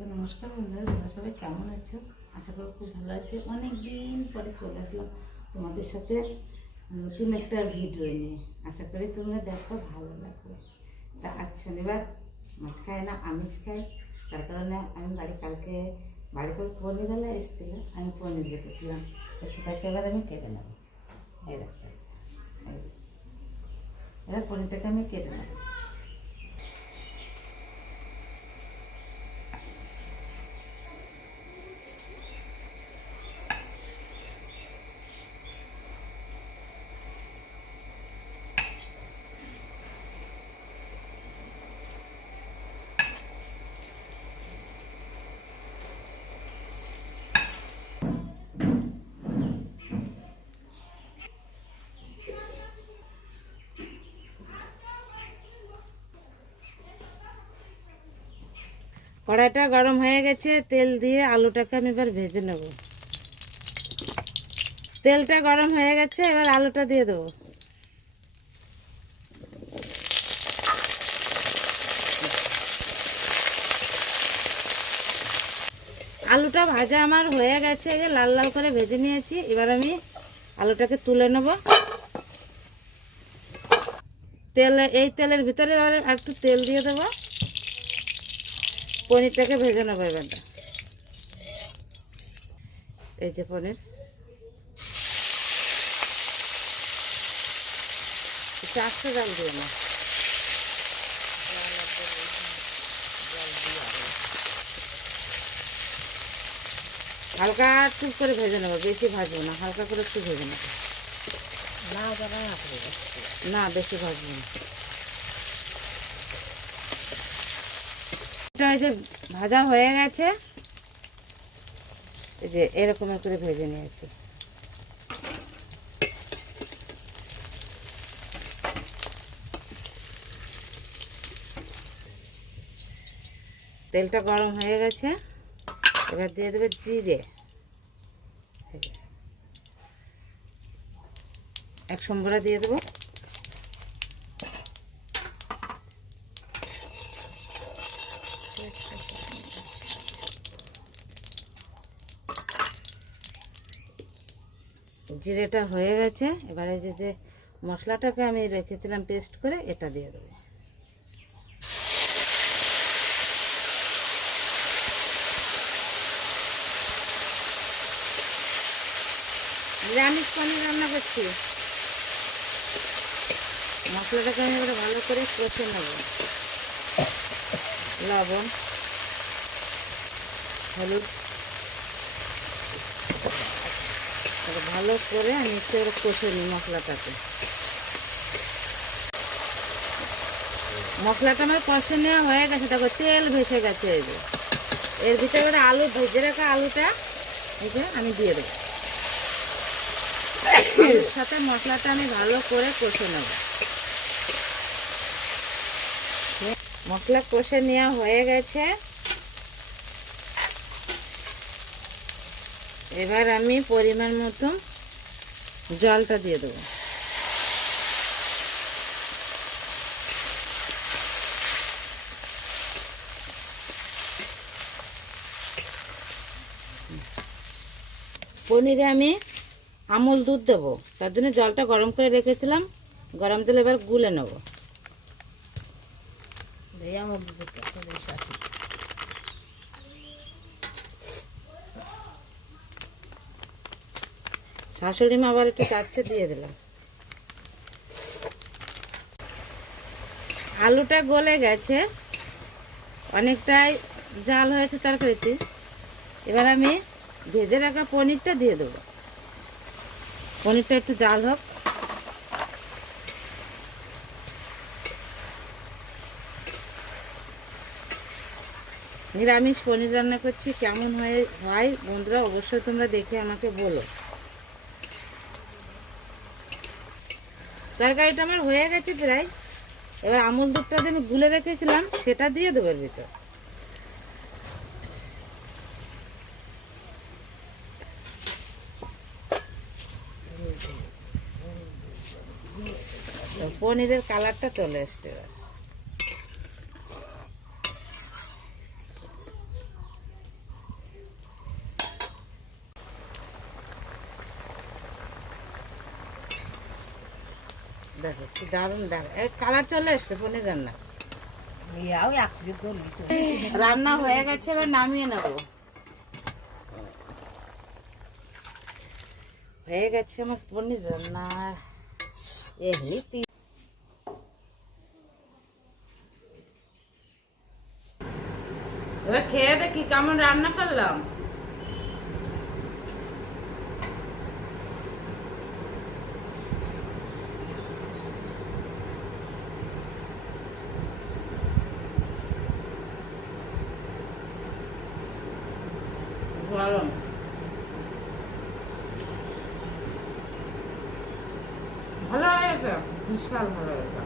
তো নমস্কার বন্ধুরা, তোমরা সবাই কেমন আছো? আশা করি খুব ভালো আছে। অনেক দিন পরে চলে আসলাম তোমাদের সাথে নতুন একটা ভিডিও নিয়ে। আশা করি তোমরা দেখো, ভালো লাগবে। তা আজ শনিবার, মাছ খাই না, আমিষ খাই। তার কারণে আমি কালকে বাড়ি করে পনিরওয়ালা এসেছিলো, আমি পনির রেখেছিলাম। তো সেটাকে এবার আমি কেটে নেবো। এই দেখো, এবার পনিরটাকে আমি কেটে নেবো। কড়াইটা গরম হয়ে গেছে, তেল দিয়ে আলুটাকে আমি এবার ভেজে নেব। তেলটা গরম হয়ে গেছে, এবার আলুটা দিয়ে দেবো। আলুটা ভাজা আমার হয়ে গেছে, এই যে লাল লাল করে ভেজে নিয়েছি। এবার আমি আলুটাকে তুলে নেব। এই তেলের ভিতরে এবার একটু তেল দিয়ে দেবো। পনিরটাকে ভেজে নেবো এবারটা। এই যে পনির, একটু আস্তে জাল দিয়ে না, হালকা একটু করে ভেজে নেবো, বেশি ভাজবো না, হালকা করে একটু ভেজে নেবো। না বেশি ভাজবো না। এই যে ভাজা হয়ে গেছে, এই যে এরকম করে ভেজে নিয়েছি। তেলটা গরম হয়ে গেছে, এবার দিয়ে দেবে জিরে। এক সম্বরা দিয়ে দেবো। জিরেটা হয়ে গেছে, এবারে যে মশলাটাকে আমি রেখেছিলাম পেস্ট করে, এটা দিয়ে দেবো। নিরামিষ পনির রান্না করছি। মশলাটাকে আমি এবারে ভালো করে কষে নেব। লবণ, হলুদ ভালো করে আমি একটু কষে নিই মশলাটাকে। মশলাটা আমার কষে নেওয়া হয়ে গেছে, দেখো তেল ভেসে গেছে। এই যে এর ভিতরে আলু ভেজে রাখা আলুটা এই যে আমি দিয়ে দেবো। আলুর সাথে মশলাটা আমি ভালো করে কষে নেব। মশলা কষে নেওয়া হয়ে গেছে, এবার আমি পরিমাণ মতো জলটা দিয়ে দেবো। পনিরে আমি আমুল দুধ দেবো, তার জন্য জলটা গরম করে রেখেছিলাম। গরম জল এবার গুলে নেব। শাশুড়ি মা আবার একটু চাচ্ছে, দিয়ে দিলাম। আলুটা গলে গেছে, অনেকটাই জাল হয়েছে তরকারিতে। এবার আমি ভেজে রাখা পনিরটা দিয়ে দেবো। পনিরটা একটু জাল হোক। নিরামিষ পনির রান্না করছি, কেমন হয় বন্ধুরা অবশ্যই তোমরা দেখে আমাকে বলো। তরকারিটা আমার হয়ে গেছে প্রায়। এবার আমুল দুধটা যে আমি গুলে রেখেছিলাম সেটা দিয়ে দেবো এর ভিতর। পনিরের কালারটা চলে আসছে এবার। দেখো কি দারুণ দেখো কালার চলে আসছে পনির রান্না। রান্না হয়ে গেছে, এবার নামিয়ে নেবো। হয়ে গেছে আমার পনির রান্না। এমনি এবার খেয়ে দেখি কেমন রান্না করলাম। গরম ভালো হয়েছে, বিশাল ভালো হয়েছে।